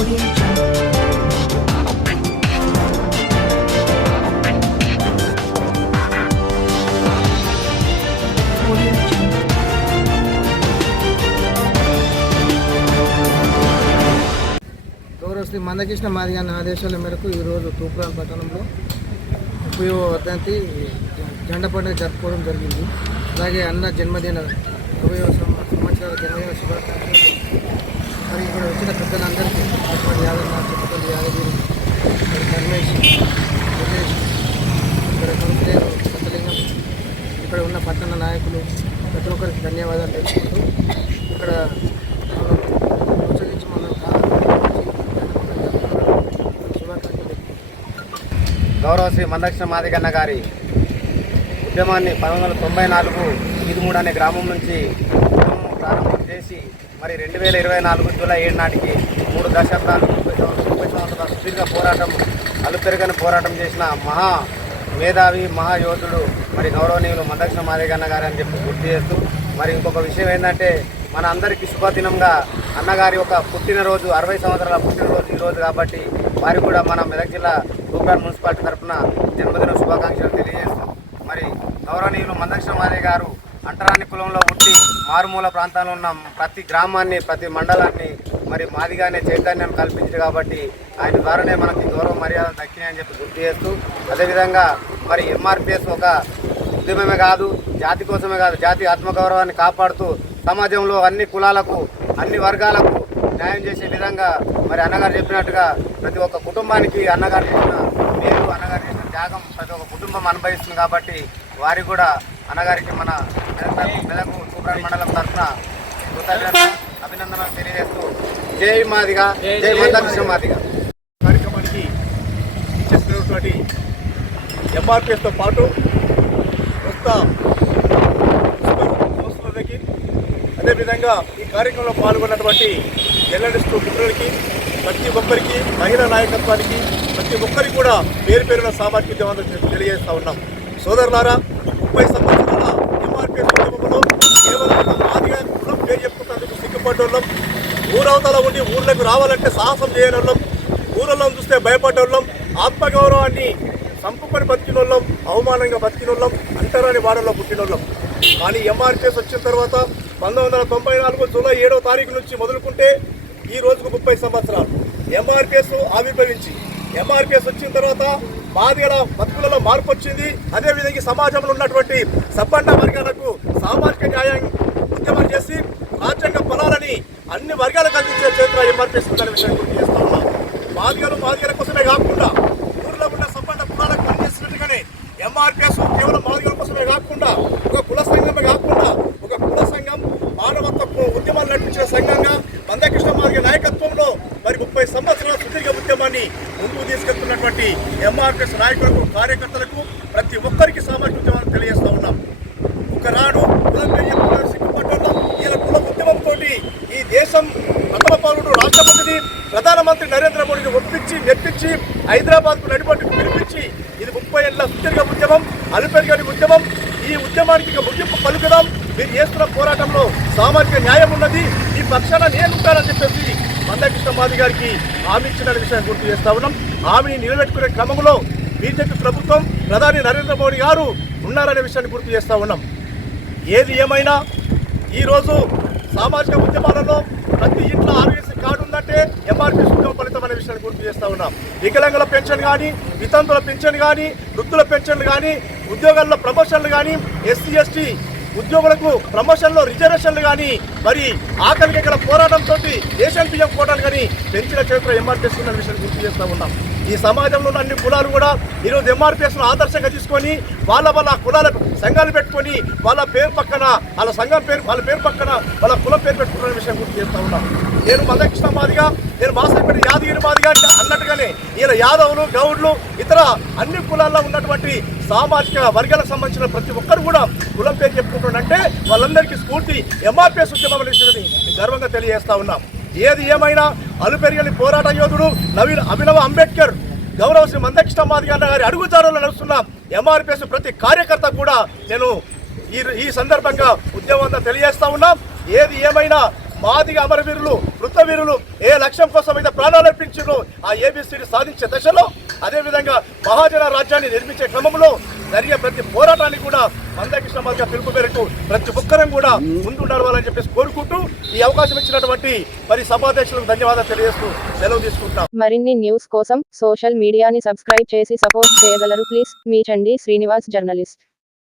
శ్రీ మందకృష్ణ మాదిగాని ఆదేశాల మేరకు ఈరోజు తూప్రాన్ పట్టణంలో ఉపయోగ వర్ధంతి జెండా పండుగ జరుపుకోవడం జరిగింది. అలాగే అన్న జన్మదిన ఉపయోగ సంవత్సరాల జన్మదిన శుభాకాంక్షలు. మరి ఇక్కడ వచ్చిన పెద్దలందరికీ అటువంటి యాదన్న చిత్తపల్లి యాదగిరి మరి ధర్మేష్ రమేష్ ఇక్కడ కౌన్సిలర్ సత్తలింగం ఇక్కడ ఉన్న పట్టణ నాయకులు ప్రతి ఒక్కరికి ధన్యవాదాలు తెలుపుకుంటూ ఇక్కడ మనం ప్రోత్సహించి మనం గౌరవ శ్రీ మందకృష్ణ మాదిగన్న గారి ఉద్యమాన్ని పంతొమ్మిది వందల తొంభై నాలుగు ఈదుమూడు అనే గ్రామం నుంచి ఉద్యమం ప్రారంభం చేసి మరి రెండు వేల ఇరవై నాలుగు జూలై ఏడు నాటికి మూడు దశాబ్దాలు ముప్పై సంవత్సరాలు ముప్పై సంవత్సరాల సుదీర్ఘ పోరాటం అలుపెరగని పోరాటం చేసిన మహా మేధావి మహాయోధుడు మరి గౌరవనీయులు మందకృష్ణ మాదేగన్న గారు అని చెప్పి గుర్తు చేస్తూ మరి ఇంకొక విషయం ఏంటంటే మన అందరికీ శుభదినంగా అన్నగారి యొక్క పుట్టినరోజు అరవై సంవత్సరాల పుట్టినరోజు ఈరోజు కాబట్టి వారికి కూడా మన మెదక్ జిల్లా తూప్రాన్ మున్సిపాలిటీ తరఫున జన్మదిన శుభాకాంక్షలు తెలియజేస్తాం మరి గౌరవనీయులు మందకృష్ణ మాదే గారు అంటరాని కులంలో పుట్టి మారుమూల ప్రాంతాల్లో ఉన్న ప్రతి గ్రామాన్ని ప్రతి మండలాన్ని మరి మాదిగానే చైతన్యం కల్పించారు కాబట్టి ఆయన ద్వారానే మనకి గౌరవ మర్యాద దక్కినాయని చెప్పి గుర్తు చేస్తూ అదేవిధంగా మరి ఎంఆర్పిఎస్ ఒక ఉద్యమమే కాదు జాతి కోసమే కాదు జాతి ఆత్మగౌరవాన్ని కాపాడుతూ సమాజంలో అన్ని కులాలకు అన్ని వర్గాలకు న్యాయం చేసే విధంగా మరి అన్నగారు చెప్పినట్టుగా ప్రతి ఒక్క కుటుంబానికి అన్నగారు చేసిన మేలు అన్నగారు చేసిన త్యాగం ప్రతి ఒక్క కుటుంబం అనుభవిస్తుంది కాబట్టి వారికి కూడా అన్నగారికి మన మెదక్ తూప్రాన్ మండలం తరఫున కృతజ్ఞత అభినందనలు తెలియజేస్తూ జై మాదిగా జై మందకృష్ణ మాదిగా. కార్యక్రమానికి చేస్తున్నటువంటి ఎంఆర్పిఎస్తో పాటు కొత్త సంస్థలకి అదేవిధంగా ఈ కార్యక్రమంలో పాల్గొన్నటువంటి జర్నలిస్టు మిత్రులకి ప్రతి ఒక్కరికి మహిళా నాయకత్వానికి ప్రతి ఒక్కరికి కూడా పేరు పేరున సామాజిక తెలియజేస్తా ఉన్నాం. సోదరులారా ముప్పై సంవత్సరాల ఎంఆర్పిఎస్ కేవలం మాదిగా కులం పేరు చెప్పుకుంటేందుకు సిగ్గుపడ్డోళ్ళం. ఊరవతల ఉండి ఊర్లకు రావాలంటే సాహసం చేయని ఊరల్లో చూస్తే భయపడ్డోళ్ళం. ఆత్మగౌరవాన్ని సంపుకొని బతికినోళ్ళం. అవమానంగా బతికినోళ్ళం. అంటరాని వాడల్లో పుట్టినోళ్ళం. కానీ ఎంఆర్పిఎస్ వచ్చిన తర్వాత పంతొమ్మిది వందల తొంభై నాలుగు జూలై ఏడవ తారీఖు నుంచి మొదలుకుంటే ఈ రోజుకు ముప్పై సంవత్సరాలు. ఎంఆర్పిఎస్ ఆవిర్భవించి ఎంఆర్పిఎస్ వచ్చిన తర్వాత మాదిగల బతుకులలో మార్పు వచ్చింది. అదేవిధంగా సమాజంలో ఉన్నటువంటి సబ్బండ వర్గాలకు సామాజిక న్యాయం ఉద్యమం చేసి రాజ్యాంగ ఫలాలని అన్ని వర్గాలకు అందించే చరిత్ర విషయం గుర్తు చేస్తా ఉన్నా. మాదిగలు మాదిగల కోసమే కాకుండా ఊర్లో ఉన్న సంబంధ కులాలకు పనిచేస్తున్నట్టుగానే ఎంఆర్పిఎస్ కేవలం మాదిగల కోసమే కాకుండా ఒక కుల సంఘమే కాకుండా ఒక కుల సంఘం మానవత్వ ఉద్యమాలు నడిపించిన సంఘంగా మందకృష్ణ మార్గ నాయకత్వంలో మరి ముప్పై సంవత్సరాల సుదీర్ఘ ఉద్యమాన్ని ముందుకు తీసుకెళ్తున్నటువంటి ఎంఆర్పిఎస్ నాయకులకు కార్యకర్తలకు ప్రతి ఒక్కరికి సామాజిక ఉద్యమాన్ని తెలియజేస్తా ఉన్నాం. ఒకనాడు కులం పేరు చెప్పుకున్న సిగ్గుపడ్డోళ్ళం ఇలా కుల ఉద్యమంతో ఈ దేశం ప్రథమ పౌరుడు రాష్ట్రపతిని ప్రధానమంత్రి నరేంద్ర మోడీని ఒప్పించి మెప్పించి హైదరాబాద్కు నడిపట్టుకు పిలిపించి ఇది ముప్పై ఏళ్ళ సుదీర్ఘ ఉద్యమం అలుపెరుగని ఉద్యమం. ఈ ఉద్యమానికి ఇక ముగింపు పలుకుదాం. మీరు చేస్తున్న పోరాటంలో సామాజిక న్యాయం ఉన్నది. ఈ పక్షాన నేను ఉంటానని చెప్పేసి మందకృష్ణ మాది గారికి హామీ ఇచ్చిన విషయాన్ని గుర్తు చేస్తా ఉన్నాం. హామీని నిలబెట్టుకునే క్రమంలో బీజేపీ ప్రభుత్వం ప్రధాని నరేంద్ర మోడీ గారు ఉన్నారనే విషయాన్ని గుర్తు చేస్తా ఉన్నాం. ఏది ఏమైనా ఈరోజు సామాజిక ఉద్యమాలలో ప్రతి ఇంట్లో ఆర్ఎస్ కార్డు ఉందంటే ఎంఆర్పీ ఉద్యమ ఫలితం అనే విషయాన్ని గుర్తు చేస్తా ఉన్నాం. వికలాంగుల పెన్షన్ కానీ వితంతుల పెన్షన్ కానీ వృద్ధుల పెన్షన్లు కానీ ఉద్యోగాల్లో ప్రమోషన్లు కానీ ఎస్సీ ఎస్టీ ఉద్యోగులకు ప్రమోషన్లో రిజర్వేషన్లు కానీ మరి ఆకలికి ఇక్కడ పోరాటంతో ఏషియన్ పిఎం కోటాలు కానీ పెంచిన చరిత్ర ఎంఆర్పీ ఉన్న విషయాన్ని గుర్తు చేస్తా ఉన్నాం. ఈ సమాజంలో ఉన్న అన్ని కులాలు కూడా ఈరోజు ఎంఆర్పిఎస్ను ఆదర్శంగా తీసుకొని వాళ్ళ వాళ్ళ కులాల సంఘాలు పెట్టుకొని వాళ్ళ పేరు పక్కన వాళ్ళ సంఘం పేరు వాళ్ళ పేరు పక్కన వాళ్ళ కులం పేరు పెట్టుకున్న విషయం గుర్తు చేస్తూ ఉన్నాం. నేను మదకృష్ణ మాదిగా నేను మాసపేట యాదగిరి మాదిగా అంటే అన్నట్టుగానే ఈయన యాదవులు గౌడ్లు ఇతర అన్ని కులాల్లో ఉన్నటువంటి సామాజిక వర్గాలకు సంబంధించిన ప్రతి ఒక్కరు కూడా కులం పేరు చెప్పుకుంటున్నారంటే వాళ్ళందరికీ స్ఫూర్తి ఎంఆర్పిఎస్ ఉద్యమం ఇస్తుందని గర్వంగా తెలియజేస్తా ఉన్నాం. ఏది ఏమైనా అలుపెరిగని పోరాట యోధుడు నవీన్ అభినవ అంబేద్కర్ గౌరవ శ్రీ మందకృష్ణ మాదిగ గారి అడుగుజాడలో నడుస్తున్న ఎంఆర్పిఎస్ ప్రతి కార్యకర్త కూడా నేను ఈ ఈ సందర్భంగా ఉద్యమం తెలియజేస్తా ఉన్నాం. ఏది ఏమైనా మాదిగ అమరవీరులు వృత్తవీరులు ఏ లక్ష్యం కోసం అయితే ప్రాణాలు సాధించే దశలో అదేవిధంగా మహాజన రాజ్యాన్ని నిర్మించే క్రమంలో జరిగే ప్రతి పోరాటాన్ని కూడా మందకృష్ణ మాదిగా పిలుపు మేరకు ప్రతి ఒక్కరం కూడా ముందు నడవాలని చెప్పేసి కోరుకుంటూ ఈ అవకాశం ఇచ్చినటువంటి మరి సభాధ్యక్షులకు ధన్యవాదాలు తెలియజేస్తూ సెలవు తీసుకుంటాం. మరిన్ని న్యూస్ కోసం సోషల్ మీడియాని సబ్స్క్రైబ్ చేసి సపోర్ట్ చేయగలరు. ప్లీజ్ మీ చండి శ్రీనివాస్ జర్నలిస్ట్.